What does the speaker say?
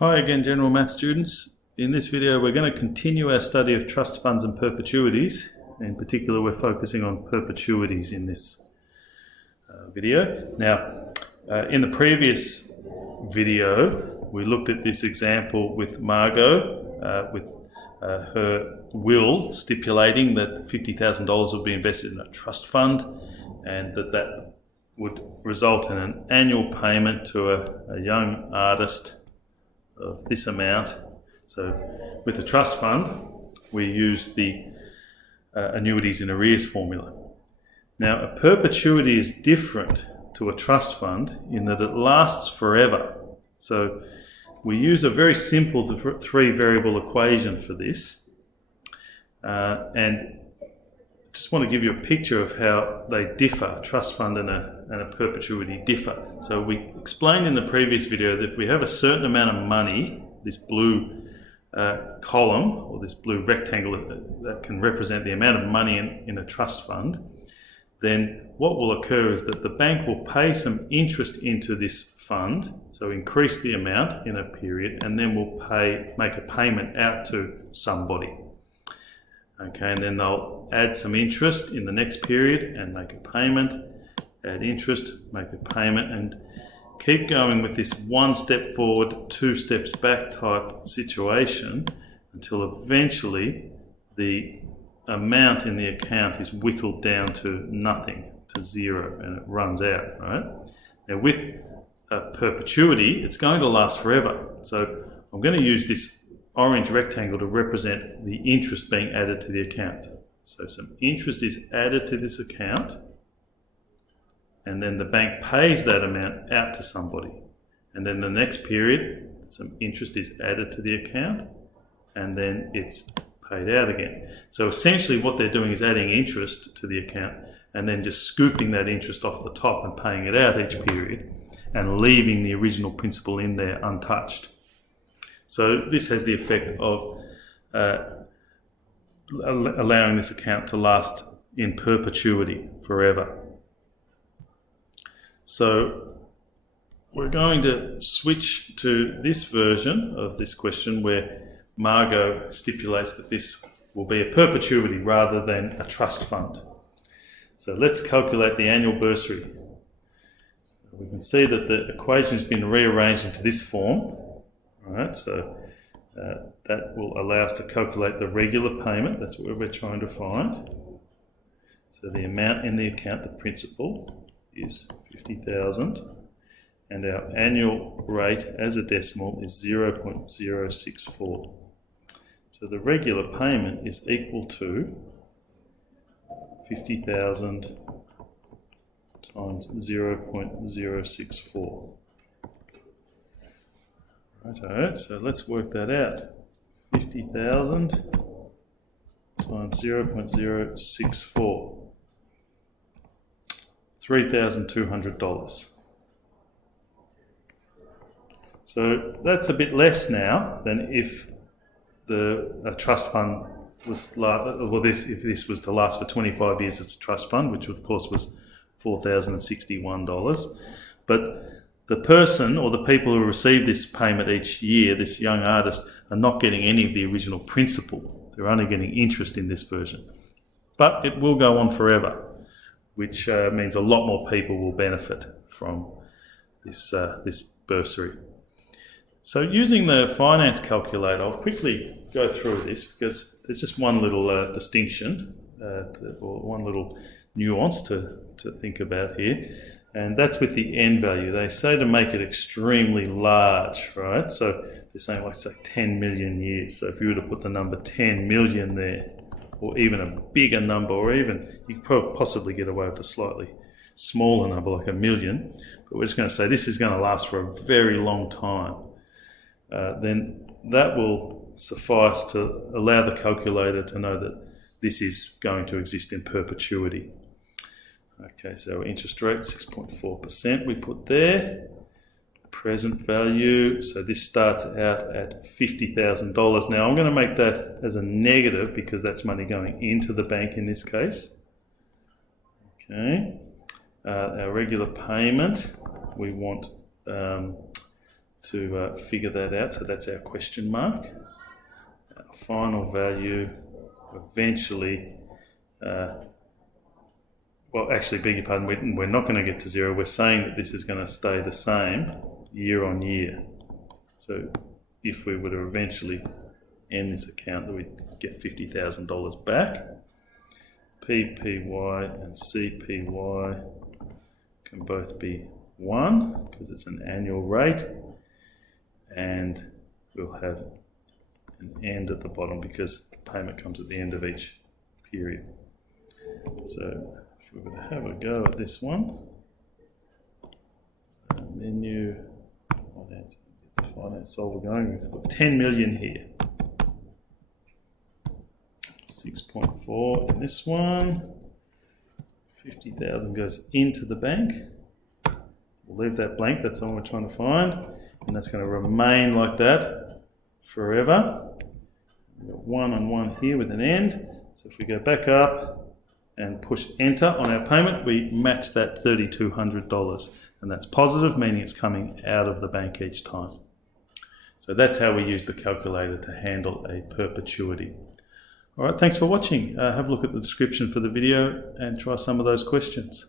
Hi again, General Math students. In this video we're going to continue our study of trust funds and perpetuities. In particular we're focusing on perpetuities in this video. Now in the previous video we looked at this example with Margot with her will stipulating that $50,000 would be invested in a trust fund and that would result in an annual payment to a young artist of this amount. So with the trust fund we use the annuities in arrears formula. Now a perpetuity is different to a trust fund in that it lasts forever. So we use a very simple three variable equation for this, and I just want to give you a picture of how they differ. A trust fund and a perpetuity differ. So we explained in the previous video that if we have a certain amount of money, this blue column or this blue rectangle that can represent the amount of money in a trust fund, then what will occur is that the bank will pay some interest into this fund, so increase the amount in a period, and then will make a payment out to somebody. Okay, and then they'll add some interest in the next period and make a payment, add interest, make a payment, and keep going with this one step forward, two steps back type situation until eventually the amount in the account is whittled down to nothing, to zero, and it runs out, right? Now with a perpetuity, it's going to last forever. So I'm going to use this orange rectangle to represent the interest being added to the account. So some interest is added to this account, and then the bank pays that amount out to somebody. And then the next period, some interest is added to the account, and then it's paid out again. So essentially what they're doing is adding interest to the account and then just scooping that interest off the top and paying it out each period and leaving the original principal in there untouched. So this has the effect of allowing this account to last in perpetuity, forever. So we're going to switch to this version of this question where Margot stipulates that this will be a perpetuity rather than a trust fund. So let's calculate the annual bursary. So we can see that the equation has been rearranged into this form. Right, so that will allow us to calculate the regular payment. That's what we're trying to find. So the amount in the account, the principal, is 50,000, and our annual rate as a decimal is 0.064. So the regular payment is equal to 50,000 times 0.064. Righto, so let's work that out. 50,000 times 0.064. $3,200. So that's a bit less now than if a trust fund was if this was to last for 25 years as a trust fund, which of course was $4,061. But the person or the people who receive this payment each year, this young artist, are not getting any of the original principal. They're only getting interest in this version. But it will go on forever, which means a lot more people will benefit from this bursary. So using the finance calculator, I'll quickly go through this because there's just one little distinction or one little nuance to think about here. And that's with the end value. They say to make it extremely large, right? So they're saying like 10 million years. So if you were to put the number 10 million there, or even a bigger number, or even you could possibly get away with a slightly smaller number like 1 million, but we're just going to say this is going to last for a very long time, then that will suffice to allow the calculator to know that this is going to exist in perpetuity. Okay, so interest rate 6.4% we put there. Present value, so this starts out at $50,000. Now I'm going to make that as a negative because that's money going into the bank in this case. Okay, our regular payment we want to figure that out. So that's our question mark. Our final value eventually, well, actually, beg your pardon, we're not going to get to zero. We're saying that this is going to stay the same year on year. So if we were to eventually end this account, that we'd get $50,000 back. PPY and CPY can both be 1 because it's an annual rate, and we'll have an end at the bottom because the payment comes at the end of each period. So if we were to have a go at this one, menu, finance, get the finance solver going, we've got 10 million here. 6.4 in this one. 50,000 goes into the bank. We'll leave that blank, that's all we're trying to find, and that's going to remain like that forever. We've got 1 and 1 here with an end. So if we go back up and push enter on our payment, we match that $3,200, and that's positive, meaning it's coming out of the bank each time. So that's how we use the calculator to handle a perpetuity. All right, thanks for watching. Have a look at the description for the video and try some of those questions.